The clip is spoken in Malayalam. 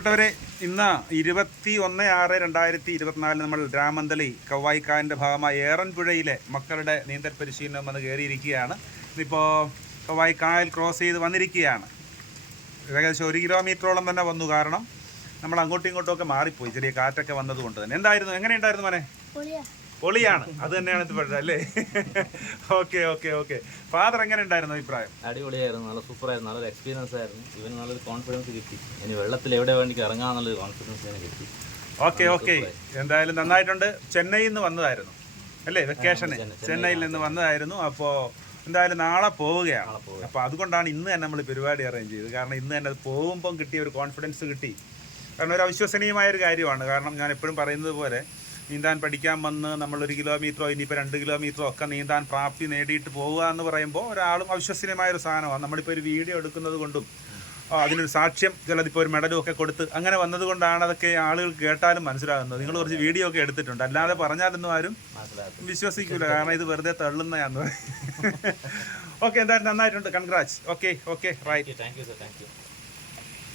പ്രിയപ്പെട്ടവരെ, ഇന്ന് 21/6/2024 നമ്മൾ രാമന്തളി കവ്വായിക്കായലിൻ്റെ ഭാഗമായ ഏറൻപുഴയിലെ മക്കളുടെ നീന്തൽ പരിശീലനം വന്ന് കയറിയിരിക്കുകയാണ്. ഇതിപ്പോൾ കവ്വായിക്കായൽ ക്രോസ് ചെയ്ത് വന്നിരിക്കുകയാണ്. ഏകദേശം 1 കിലോമീറ്ററോളം തന്നെ വന്നു. കാരണം നമ്മൾ അങ്ങോട്ടും ഇങ്ങോട്ടും ഒക്കെ മാറിപ്പോയി, ചെറിയ കാറ്റൊക്കെ വന്നതുകൊണ്ട് തന്നെ. എങ്ങനെയുണ്ടായിരുന്നു മോനെ? പൊളിയാണ്, അത് തന്നെയാണ് ഇത് പറഞ്ഞത് അല്ലേ? Okay okay okay. ഫാദർ എങ്ങനെ ഉണ്ടായിരുന്നു അഭിപ്രായം? അടിപൊളിയായിരുന്നു, നല്ല സൂപ്പറായിരുന്നു, നല്ലൊരു എക്സ്പീരിയൻസ് ആയിരുന്നു. ഇവന് നല്ലൊരു കോൺഫിഡൻസ് കിട്ടി. ഇനി വെള്ളത്തിൽ എവിടെ വേണമെങ്കിൽ ഇറങ്ങാന്നുള്ളൊരു കോൺഫിഡൻസ് തന്നെ കിട്ടി. ഓക്കെ ഓക്കെ, എന്തായാലും നന്നായിട്ടുണ്ട്. ചെന്നൈയിൽ നിന്ന് വന്നതായിരുന്നു അല്ലേ? വെക്കേഷന് ചെന്നൈയിൽ നിന്ന് വന്നതായിരുന്നു. അപ്പോൾ എന്തായാലും നാളെ പോവുകയാണ്. അപ്പോൾ അതുകൊണ്ടാണ് ഇന്ന് തന്നെ നമ്മൾ പരിപാടി അറേഞ്ച് ചെയ്തത്. കാരണം ഇന്ന് തന്നെ പോകുമ്പം കിട്ടിയ ഒരു കോൺഫിഡൻസ് കിട്ടി. കാരണം ഒരു അവിശ്വസനീയമായൊരു കാര്യമാണ്. കാരണം ഞാൻ എപ്പോഴും പറയുന്നത് പോലെ നീന്താൻ പഠിക്കാൻ വന്ന് നമ്മൾ 1 കിലോമീറ്ററോ ഇനിയിപ്പോൾ 2 കിലോമീറ്ററോ ഒക്കെ നീന്താൻ പ്രാപ്തി നേടിയിട്ട് പോവുക എന്ന് പറയുമ്പോൾ ഒരാളും അവിശ്വസനീയമായൊരു സാധനമാണ്. നമ്മളിപ്പോൾ ഒരു വീഡിയോ എടുക്കുന്നത് കൊണ്ടും അതിനൊരു സാക്ഷ്യം, ചിലതിപ്പോൾ ഒരു മെഡലും ഒക്കെ കൊടുത്ത് അങ്ങനെ വന്നതുകൊണ്ടാണ് അതൊക്കെ ആളുകൾ കേട്ടാലും മനസ്സിലാകുന്നത്. നിങ്ങൾ കുറച്ച് വീഡിയോ ഒക്കെ എടുത്തിട്ടുണ്ട്, അല്ലാതെ പറഞ്ഞാലൊന്നും ആരും വിശ്വസിക്കില്ല. കാരണം ഇത് വെറുതെ തള്ളുന്നതാന്ന് പറയും. ഓക്കെ, എന്തായാലും നന്നായിട്ടുണ്ട്. Congrats. Okay okay, right. Thank you sir, thank U.